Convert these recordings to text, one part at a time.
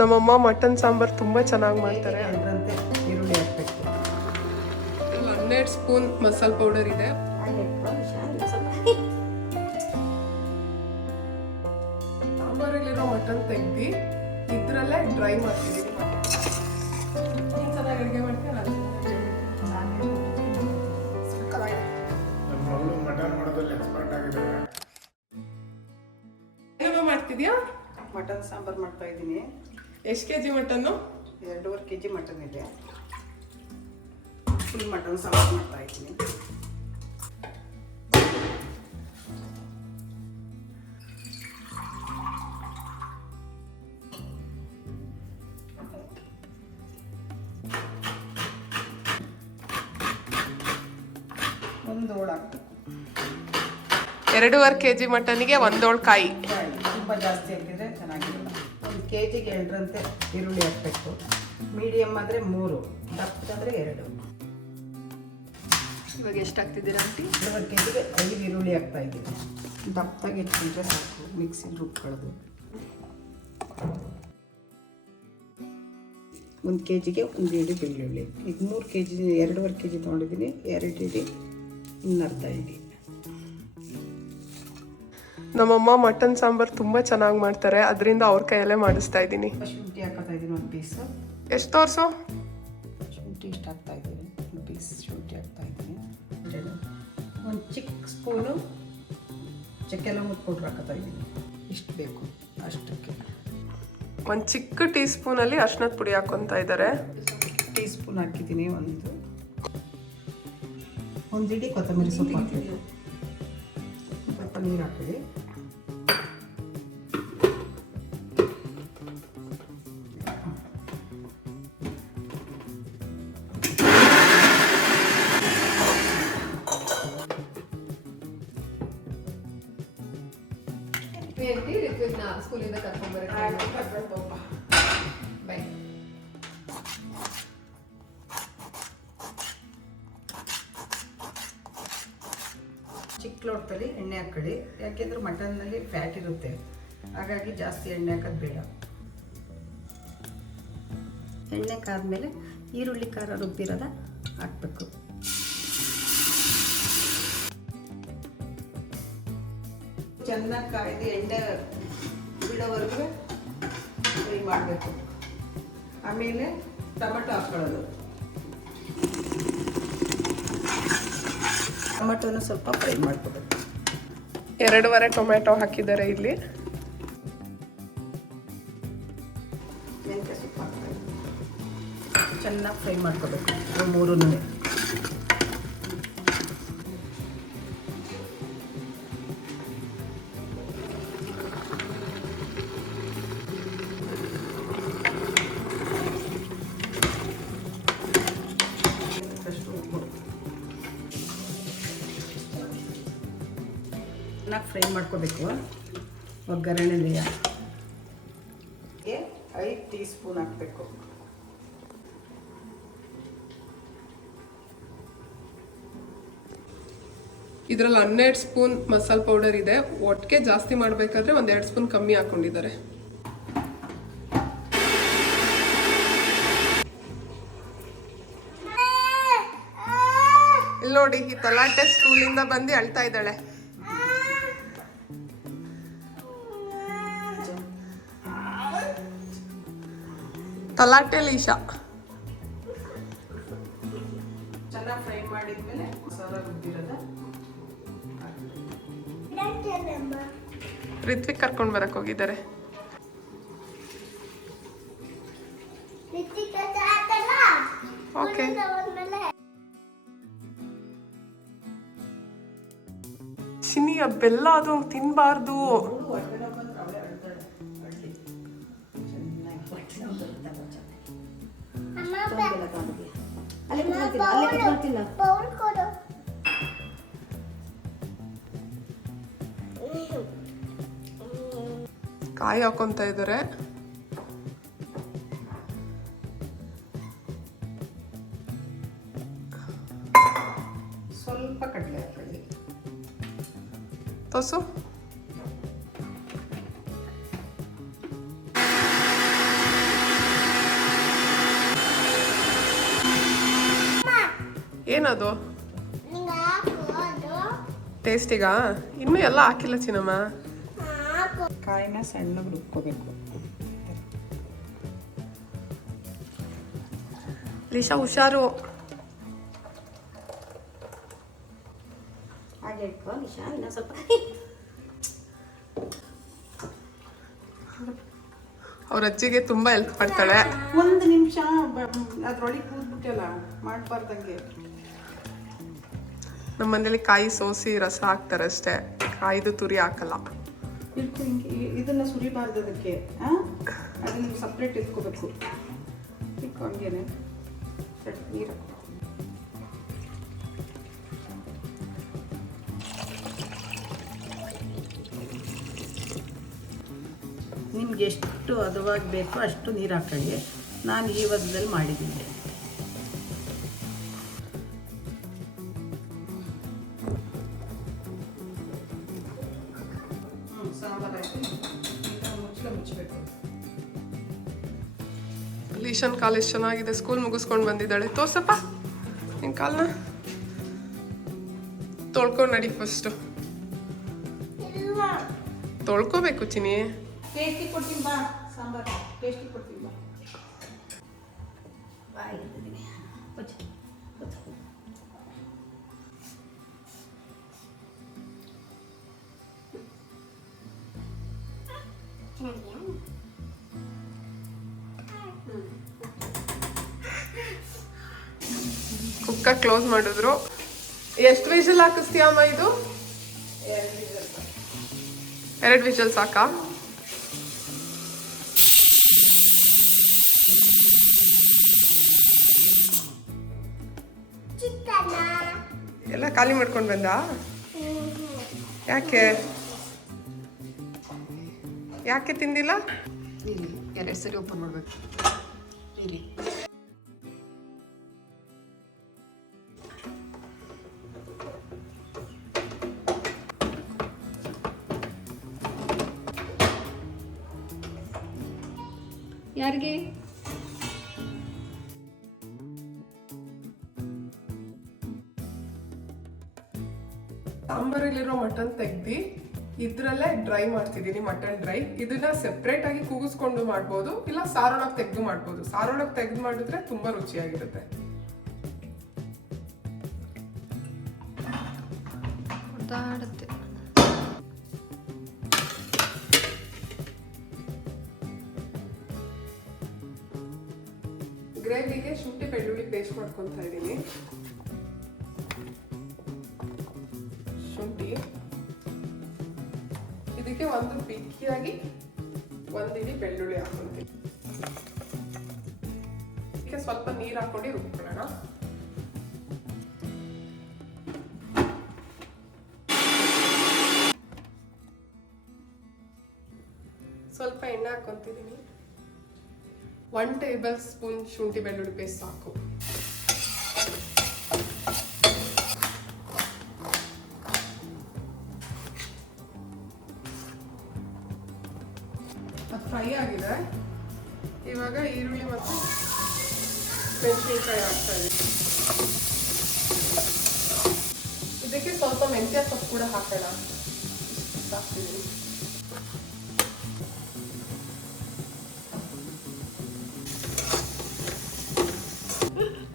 ನಮ್ಮಮ್ಮ ಮಟನ್ ಸಾಂಬಾರ್ ತುಂಬಾ ಚೆನ್ನಾಗಿ ಮಾಡ್ತಾರೆ. ಈರುಳ್ಳಿ ಹಾಕಬೇಕು. 12 ಸ್ಪೂನ್ ಮಸಾಲ ಪೌಡರ್ ಇದೆ. ಸಾಂಬಾರಲ್ಲಿರೋ ಮಟನ್ ತೆಗ್ದು ಇದ್ರಲ್ಲೇ ಡ್ರೈ ಮಾಡ್ತಿದ್ದೀನಿ. ನೀನು ಚೆನ್ನಾಗಿ ಅಡುಗೆ ಮಾಡ್ತೀಯ? ಮಟನ್ ಮಾಡೋದ್ರಲ್ಲಿ ಎಕ್ಸ್ಪರ್ಟ್ ಆಗಿದ್ದಾರೆ. ಏನಮ್ಮ ಮಾಡ್ತಿದ್ಯಾ? ಮಟನ್ ಸಾಂಬಾರ್ ಮಾಡ್ತಾ ಇದ್ದೀನಿ. ಎಷ್ಟು ಕೆಜಿ ಮಟನ್ನು? 2.5 kg ಮಟನ್ ಇದೆ. ಫುಲ್ ಮಟನ್ ಸಾಂಬಾರ್ ಮಾಡ್ತಾ ಇದ್ದೀನಿ. ಒಂದು ಹೋಳು ಹಾಕ್ಬೇಕು. 2.5 kg ಮಟನ್ಗೆ 1 ಹೋಳು ಕಾಯಿ. ತುಂಬ ಜಾಸ್ತಿ ಹಾಕಿದರೆ ಚೆನ್ನಾಗಿರಲ್ಲ. 1 kgಗೆ 8 ಈರುಳ್ಳಿ ಹಾಕಬೇಕು. ಮೀಡಿಯಮ್ ಆದರೆ 3, ದಪ್ಪದಾದರೆ 2. ಇವಾಗ ಎಷ್ಟು ಹಾಕ್ತಿದ್ದೀರಾ ಆಂಟಿ? 2.5 kgಗೆ 5 ಈರುಳ್ಳಿ ಹಾಕ್ತಾ ಇದ್ದೀನಿ. ದಪ್ಪದಾಗಿ ಇಟ್ಕೊಂಡ್ರೆ ಸಾಕು. ಮಿಕ್ಸಿಲಿ ರುಬ್ಕೊಳ್ಳೋದು. 1 kgಗೆ 1 ಇಡಿ ಬೆಳ್ಳುಳ್ಳಿ. ಈಗ 3 kg 2.5 kg ತೊಗೊಂಡಿದ್ದೀನಿ. 2 ಇಡಿ, ಇನ್ನರ್ಧ ಇಡಿ. ನಮ್ಮಮ್ಮ ಮಟನ್ ಸಾಂಬಾರ್ ತುಂಬಾ ಚೆನ್ನಾಗಿ ಮಾಡ್ತಾರೆ, ಅದರಿಂದ ಅವ್ರ ಕೈಯಲ್ಲೇ ಮಾಡಿಸ್ತಾ ಇದ್ದೀನಿ. ಶುಂಠಿ ಹಾಕ್ತಾ ಇದ್ದೀನಿ 1 ಪೀಸು. ಎಷ್ಟು ತೋರಿಸು? ಶುಂಠಿ ಇಷ್ಟು ಹಾಕ್ತಾ ಇದ್ದೀನಿ. 1 ಪೀಸ್ ಶುಂಠಿ ಹಾಕ್ತಾ ಇದ್ದೀನಿ. 1 ಚಿಕ್ಕ ಸ್ಪೂನು ಚಕ್ಕೆ ಲವಂಗದ ಪೌಡ್ರ್ ಹಾಕ್ತಾ ಇದ್ದೀನಿ. ಇಷ್ಟು ಬೇಕು ಅಷ್ಟಕ್ಕೆ. 1 ಚಿಕ್ಕ ಟೀ ಸ್ಪೂನಲ್ಲಿ ಅರ್ಶಿನದ ಪುಡಿ ಹಾಕೊತಾ ಇದ್ದಾರೆ. ಟೀ ಸ್ಪೂನ್ ಹಾಕಿದ್ದೀನಿ. ಒಂದು ಇಡೀ ಕೊತ್ತಂಬರಿ ಸೊಪ್ಪು ಹಾಕಬೇಕು. ಸ್ವಲ್ಪ ನೀರು ಹಾಕಿದೆ. ಸ್ಕೂಲಿಂದ ಬೈ. ಚಿಕ್ಕ ಲೋಟದಲ್ಲಿ ಎಣ್ಣೆ ಹಾಕೊಳ್ಳಿ. ಯಾಕೆಂದ್ರೆ ಮಟನ್ನಲ್ಲಿ ಫ್ಯಾಟ್ ಇರುತ್ತೆ, ಹಾಗಾಗಿ ಜಾಸ್ತಿ ಎಣ್ಣೆ ಹಾಕೋದು ಬೇಡ. ಎಣ್ಣೆ ಕಾದ್ಮೇಲೆ ಈರುಳ್ಳಿ ಖಾರ ರುಬ್ಬಿರೋದ ಹಾಕಬೇಕು. ಚೆನ್ನಾಗಿ ಕಾಯ್ದು ಎಣ್ಣೆ ಬಿಡೋವರೆಗೂ ಫ್ರೈ ಮಾಡಬೇಕು. ಆಮೇಲೆ ಟೊಮೆಟೊ ಹಾಕ್ಕೊಳ್ಳೋದು. ಟೊಮೆಟೊನ ಸ್ವಲ್ಪ ಫ್ರೈ ಮಾಡ್ಕೋಬೇಕು. 2.5 ಟೊಮೆಟೊ ಹಾಕಿದ್ದಾರೆ ಇಲ್ಲಿ. ಮೆಂತ್ಯ ಸೊಪ್ಪು ಹಾಕ್ಬೇಕು. ಚೆನ್ನಾಗಿ ಫ್ರೈ ಮಾಡ್ಕೋಬೇಕು. 3 ಚೆನ್ನಾಗಿ ಫ್ರೈ ಮಾಡ್ಕೋಬೇಕು. ಒಗ್ಗರಣೆಗೆ 5 ಟೀ ಸ್ಪೂನ್ ಹಾಕಬೇಕು. ಇದರಲ್ಲಿ 12 ಸ್ಪೂನ್ ಮಸಾಲ ಪೌಡರ್ ಇದೆ. ಒಟ್ಟಿಗೆ ಜಾಸ್ತಿ ಮಾಡಬೇಕಾದ್ರೆ 1-2 ಸ್ಪೂನ್ ಕಮ್ಮಿ ಹಾಕೊಂಡಿದ್ದಾರೆ. ಇಲ್ಲಿ ನೋಡಿ, ಈ ತಲಾಟೆ ಸ್ಕೂಲಿಂದ ಬಂದು ಅಳ್ತಾ ಇದ್ದಾಳೆ. ತಲಾಟೆ ಲೀಶಾ. ಚೆನ್ನಾಗಿ ಫ್ರೈ ಮಾಡಿದ್ಮೇಲೆ ಮಸಾಲ ರುಬ್ಬಿರೋದ ರಿತ್ವಿಕ್ ಕರ್ಕೊಂಡು ಬರಕ್ ಹೋಗಿದ್ದಾರೆ. ಓಕೆ. ಚಿನಿಯ ಬೆಲ್ಲ ಅದು ತಿನ್ಬಾರ್ದು. ಕಾಯಿ ಹಾಕೊಂತ ಇದ್ದಾರೆ. ಸ್ವಲ್ಪ ಕಡಲೆ ಹಾಕೊಳ್ಳಿ. ಏನದು ಟೇಸ್ಟಿಗಾ? ಇನ್ನೂ ಎಲ್ಲ ಹಾಕಿಲ್ಲ ಚಿನ್ನಮ್ಮ. ಕಾಯಿನ ಸಣ್ಣಗೆ ರುಬ್ಕೋಬೇಕು. ಲೀಶಾ ಹುಷಾರು. ಹಾಗೆ ಇಟ್ಕೋ ನಿಶಾ, ಇನ್ನೊಂದು ಸ್ವಲ್ಪ. ಅವ್ರ ಅಜ್ಜಿಗೆ ತುಂಬಾ ಹೆಲ್ಪ್ ಮಾಡ್ತಾಳೆ. ಒಂದು ನಿಮಿಷ ಅದ್ರೊಳಗೆ ಕೂದ್ಬಿಟ್ಟಲ್ಲ, ಮಾಡಬಾರ್ದಂಗೆ. ನಮ್ಮ ಮನೇಲಿ ಕಾಯಿ ಸೋಸಿ ರಸ ಹಾಕ್ತಾರೆ ಅಷ್ಟೇ, ಕಾಯ್ದು ತುರಿ ಹಾಕಲ್ಲ. ಇಟ್ಕೊ ಹಿಂಗೆ, ಇದನ್ನ ಸುರಿಬಾರ್ದು ಅದಕ್ಕೆ. ಅದನ್ನ ಸಪ್ರೇಟ್ ಇಟ್ಕೋಬೇಕು. ಇಟ್ಕೊ ಹಂಗೇನೆ ನೀರು. ನಿಮ್ಗೆ ಎಷ್ಟು ಹದವಾಗಿ ಬೇಕೋ ಅಷ್ಟು ನೀರು ಹಾಕೊಳ್ಳಿ. ನಾನು ಈ ಹದದಲ್ಲಿ ಮಾಡಿದ್ದೀನಿ. ಸಾಂಬಾರಾಯ್ತು, ಮುಚ್ಚಬೇಕು. ಲೀಶನ್ ಕಾಲು ಎಷ್ಟು ಚೆನ್ನಾಗಿದೆ, ಸ್ಕೂಲ್ ಮುಗಿಸ್ಕೊಂಡು ಬಂದಿದ್ದಾಳೆ. ತೋರ್ಸಪ್ಪ ನಿನ್ ಕಾಲನ್ನ. ತೊಳ್ಕೊಂಡು ನಡಿ ಫಸ್ಟು. ತೊಳ್ಕೊಬೇಕು ಚಿನಿ. ಟೇಸ್ಟಿ ಕೊಡ್ತೀನಿ ಬಾ, ಸಾಂಬಾರು ಟೇಸ್ಟಿ ಕೊಡ್ತೀನಿ ಬಾ. ಬಾಯ್ ಇರ್ತಿದ್ದೀನಿ. ಕುಕ್ಕ ಕ್ಲೋಸ್ ಮಾಡಿದ್ರು. ಎಷ್ಟು ವಿಷಲ್ ಹಾಕಿಸ್ತೀಯ ಅಮ್ಮ ಇದು? 2 ವಿಷಲ್ ಸಾಕಾ? ಎಲ್ಲ ಖಾಲಿ ಮಾಡ್ಕೊಂಡು ಬಂದ? ಯಾಕೆ ಯಾಕೆ ತಿಂದಿಲ್ಲ? ಇಲ್ಲಿ 2 ಸರಿ ಓಪನ್ ಮಾಡಬೇಕು. ಇಲ್ಲಿ ಯಾರಿಗೆ? ಸಾಂಬಾರಲ್ಲಿರೋ ಮಟನ್ ತೆಗ್ದು ಇದ್ರಲ್ಲೇ ಡ್ರೈ ಮಾಡ್ತಿದ್ದೀನಿ, ಮಟನ್ ಡ್ರೈ. ಇದನ್ನ ಸೆಪ್ರೇಟ್ ಆಗಿ ಕೂಗಿಸ್ಕೊಂಡು ಮಾಡ್ಬೋದು, ಇಲ್ಲ ಸಾರೊಳಗೆ ತೆಗೆದು ಮಾಡ್ಬೋದು. ಸಾರೊಳಗೆ ತೆಗೆದು ಮಾಡಿದ್ರೆ ತುಂಬಾ ರುಚಿಯಾಗಿರುತ್ತೆ. ಒದ್ದಾಡುತ್ತೆ. ಗ್ರೇವಿಗೆ ಶುಂಠಿ ಬೆಳ್ಳುಳ್ಳಿ ಪೇಸ್ಟ್ ಮಾಡ್ಕೊತಾ ಇದ್ದೀನಿ. ಶುಂಠಿ ಇದಕ್ಕೆ ಒಂದು ಬಿಗಿಯಾಗಿ 1 ಇಡಿ ಬೆಳ್ಳುಳ್ಳಿ ಹಾಕೊಂತೀನಿ. ಇದಕ್ಕೆ ಸ್ವಲ್ಪ ನೀರು ಹಾಕೊಂಡು ರುಬ್ಕೊಳ್ಳೋಣ. ಸ್ವಲ್ಪ ಎಣ್ಣೆ ಹಾಕೊಂತಿದ್ದೀನಿ. 1 ಟೇಬಲ್ ಸ್ಪೂನ್ ಶುಂಠಿ ಬೆಳ್ಳುಳ್ಳಿ ಪೇಸ್ಟ್ ಸಾಕು. ಅದು ಫ್ರೈ ಆಗಿದೆ. ಇವಾಗ ಈರುಳ್ಳಿ ಮತ್ತು ಮೆಣಸಿನಕಾಯಿ ಹಾಕ್ತಾ ಇದ್ದೀನಿ. ಇದಕ್ಕೆ ಸ್ವಲ್ಪ ಮೆಂತ್ಯ ಸೊಪ್ಪು ಕೂಡ ಹಾಕೋಣ. ಹಾಕ್ತಿದ್ದೀನಿ.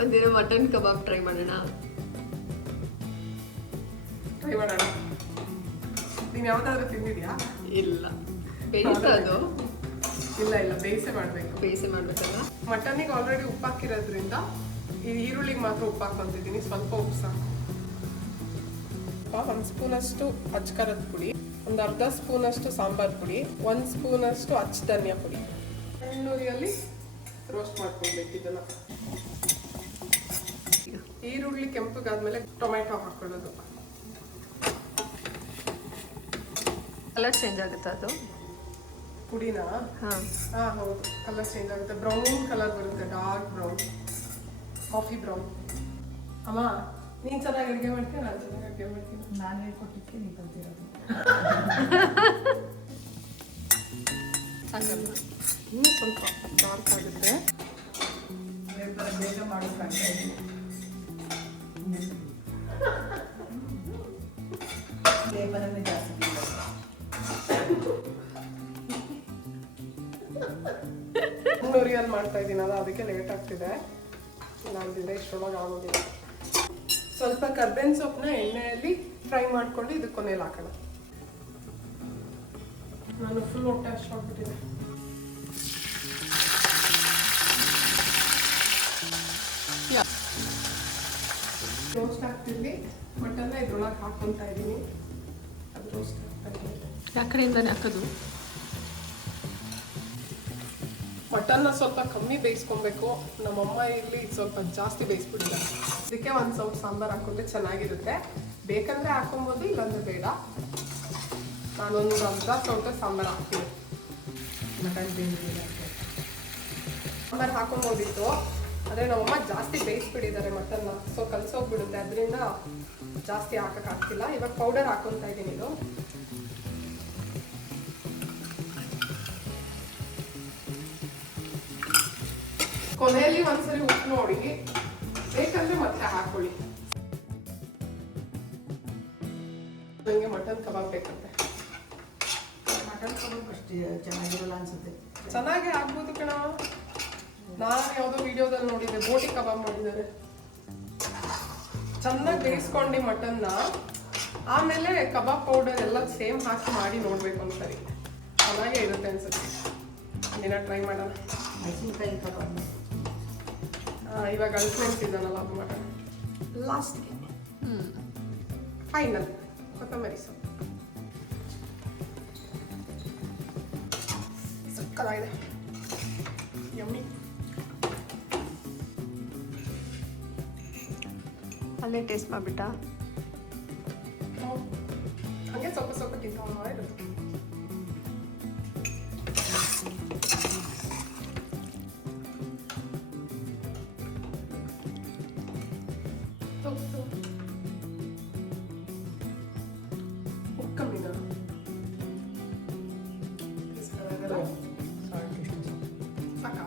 ಒಂದಿನ ಮಟನ್ ಕಬಾಬ್ ಟ್ರೈ ಮಾಡೋಣ. ನೀನು ಯಾವ್ದಾದ್ರು ತಿಂದಿದ್ಯಾ? ಇಲ್ಲ, ಬೇಯಿಸ್ತಾ ಅದು? ಇಲ್ಲ ಬೇಯಿಸೇ ಮಾಡಬೇಕು. ಬೇಯಿಸಿ ಮಾಡ್ಬೇಕಲ್ಲ. ಮಟನಿಗೆ ಆಲ್ರೆಡಿ ಉಪ್ಪು ಹಾಕಿರೋದ್ರಿಂದ ಈ ಈರುಳ್ಳಿಗೆ ಮಾತ್ರ ಉಪ್ಪು ಹಾಕೊಂತಿದ್ದೀನಿ. ಸ್ವಲ್ಪ ಉಪ್ಪು ಸಾಕು. 1 ಸ್ಪೂನಷ್ಟು ಅಚ್ಕಾರದ ಪುಡಿ, ಒಂದು ಅರ್ಧ ಸ್ಪೂನಷ್ಟು ಸಾಂಬಾರ್ ಪುಡಿ, 1 ಸ್ಪೂನಷ್ಟು ಅಚ್ಚ ಧನಿಯಾ ಪುಡಿ. ಎಣ್ಣೂರಿಯಲ್ಲಿ ರೋಸ್ಟ್ ಮಾಡ್ಕೊಳ್ಬೇಕು ಇದನ್ನ. ಈರುಳ್ಳಿ ಕೆಂಪಗಾದ್ಮೇಲೆ ಟೊಮೆಟೊ ಹಾಕೊಳ್ಳೋದು. ಕಲರ್ ಚೇಂಜ್ ಆಗುತ್ತೆ ಅದು ಪುಡಿನ? ಹೌದು, ಕಲರ್ ಚೇಂಜ್ ಆಗುತ್ತೆ. ಬ್ರೌನ್ ಕಲರ್ ಬರುತ್ತೆ, ಡಾರ್ಕ್ ಬ್ರೌನ್, ಕಾಫಿ ಬ್ರೌನ್. ಅಮ್ಮ, ನೀನ್ ಚೆನ್ನಾಗಿ ಅಡುಗೆ ಮಾಡ್ತೀಯ, ನಾನು ಚೆನ್ನಾಗಿ ಅಡುಗೆ ಮಾಡ್ತೀನಿ. ನಾನು ಹೇಳ್ಕೊಟ್ಟಿಕ್ಕೆ ನೀವು ಕಲ್ತಿರೋದು. ಇನ್ನೂ ಸ್ವಲ್ಪ ಡಾರ್ಕ್ ಆಗುತ್ತೆ. ಬೇಗ ಮಾಡೋಕ್ಕಾಗ್ತಾ ಇದ್ದೀನಿ. ಲೇಪನನೇ ಜಾಸ್ತಿ ತಿನ್ನೋದು. ಮುನ್ನೂರಿಯಲ್ಲಿ ಮಾಡ್ತಾ ಇದ್ದೀನಲ್ಲ ಅದಕ್ಕೆ ಲೇಟ್ ಆಗ್ತಿದೆ. ಇಲ್ಲಾಂದಿದ್ರೆ ಇಷ್ಟರೊಳಗೆ ಆಗೋದಿಲ್ಲ. ಸ್ವಲ್ಪ ಕರ್ಬೇವಿನ ಸೊಪ್ಪನ್ನ ಎಣ್ಣೆಯಲ್ಲಿ ಫ್ರೈ ಮಾಡ್ಕೊಂಡು ಇದಕ್ಕೆ ಕೊನೆಯಲ್ಲಿ ಹಾಕೋಣ. ನಾನು ಫುಲ್ ಹೊಟ್ಟೆ ಅಷ್ಟಾಗ್ಬಿಟ್ಟಿದೆ. ರೋಸ್ಟ್ ಆಗ್ತಿರ್ಲಿ ಮಟನ್ನ ಇದ್ರೊಳಗೆ ಹಾಕ್ಕೊತಾ ಇದ್ದೀನಿ. ಅದು ರೋಸ್ಟ್ ಆಗ್ತಾ ಇದೆ. ಯಾವ ಕಡೆಯಿಂದಾನೆ ಹಾಕೋದು? ಮಟನ್ನ ಸ್ವಲ್ಪ ಕಮ್ಮಿ ಬೇಯಿಸ್ಕೊಬೇಕು. ನಮ್ಮಮ್ಮ ಇಲ್ಲಿ ಸ್ವಲ್ಪ ಜಾಸ್ತಿ ಬೇಯಿಸ್ಬಿಟ್ಟಿದ್ದಾರೆ. ಅದಕ್ಕೆ ಒಂದು ಸ್ವಲ್ಪ ಸಾಂಬಾರು ಹಾಕೊಂಡ್ರೆ ಚೆನ್ನಾಗಿರುತ್ತೆ. ಬೇಕಂದ್ರೆ ಹಾಕೊಬೋದು, ಇಲ್ಲಾಂದ್ರೆ ಬೇಡ. ನಾನೊಂದು ಅರ್ಧ ಸೌಟೆ ಸಾಂಬಾರು ಹಾಕ್ತೀನಿ. ಮಟನ್ ಬೇಯಿಸಿಲ್ಲ ಸಾಂಬಾರು ಹಾಕೊಬೋದಿತ್ತು, ಆದರೆ ನಮ್ಮಮ್ಮ ಜಾಸ್ತಿ ಬೇಯಿಸ್ಬಿಟ್ಟಿದ್ದಾರೆ ಮಟನ್ನ. ಸೊ ಕಲಸೋಗ್ಬಿಡುತ್ತೆ, ಅದರಿಂದ ಜಾಸ್ತಿ ಹಾಕೋಕ್ಕಾಗ್ತಿಲ್ಲ. ಇವಾಗ ಪೌಡರ್ ಹಾಕೊತಾ ಇದ್ದೀನಿ. ಇದು ಕೊನೆಯಲ್ಲಿ ಒಂದ್ಸರಿ ಉಪ್ಪು ನೋಡಿ, ಬೇಕಂದ್ರೆ ಮತ್ತೆ ಹಾಕೊಳ್ಳಿ. ನನಗೆ ಮಟನ್ ಕಬಾಬ್ ಬೇಕಂತೆ. ಮಟನ್ ಕಬಾಬ್ ಅಷ್ಟು ಚೆನ್ನಾಗಿರಲ್ಲ ಅನ್ಸುತ್ತೆ. ಚೆನ್ನಾಗಿ ಆಗ್ಬೋದು ಕಣ. ನಾನು ಯಾವುದೋ ವಿಡಿಯೋದಲ್ಲಿ ನೋಡಿದ್ದೆ, ಬೋಟಿ ಕಬಾಬ್ ಮಾಡಿದ್ದಾರೆ. ಚೆನ್ನಾಗಿ ಬೇಯಿಸ್ಕೊಂಡು ಮಟನ್ನ, ಆಮೇಲೆ ಕಬಾಬ್ ಪೌಡರ್ ಎಲ್ಲ ಸೇಮ್ ಹಾಕಿ ಮಾಡಿ ನೋಡ್ಬೇಕು ಒಂದ್ಸರಿ. ಚೆನ್ನಾಗೇ ಇರುತ್ತೆ ಅನ್ಸುತ್ತೆ. ದಿನ ಟ್ರೈ ಮಾಡೋಣ. ಮೆಣಸಿನ್ಕಾಯಿ ಕಬಾಬ್ ಇವಾಗ ಅಲ್ಸ್ಮೆಂಟ್ ಸೀಸನ್ ಅಲ್ಲ, ಅದು ಮಾಡೋಣ. ಲಾಸ್ಟ್ಗೆ ಫೈನಲ್ ಕೊತ್ತಂಬರಿ ಸೊಪ್ಪು. ಸಕ್ಕತ್ತಾಗಿದೆ, ಯಮ್ಮಿ. ಅಲ್ಲೇ ಟೇಸ್ಟ್ ಮಾಡಿಬಿಟ್ಟ. ಹಂಗೆ ಸ್ವಲ್ಪ ಸ್ವಲ್ಪ ತಿಂತಾ ಇರುತ್ತೆ. ಕಮ್ಮಿನ ಸಾಕ.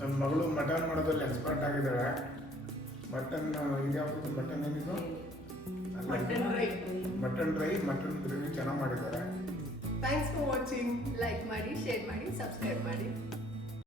ನನ್ನ ಮಗಳು ಮಟನ್ ಮಾಡೋದ್ರಲ್ಲಿ ಎಕ್ಸ್ಪರ್ಟ್ ಆಗಿದ್ದಾಳೆ. ಮಟನ್ ಇದ್ಯಾವುದು ಮಟನ್ ಏನಿದು? Mutton dry. Mutton dry, mutton gravy ಚೆನ್ನಾಗಿ ಮಾಡಿದ್ದಾರೆ. Thanks for watching. ಲೈಕ್ ಮಾಡಿ, ಶೇರ್ ಮಾಡಿ, ಸಬ್ಸ್ಕ್ರೈಬ್ ಮಾಡಿ.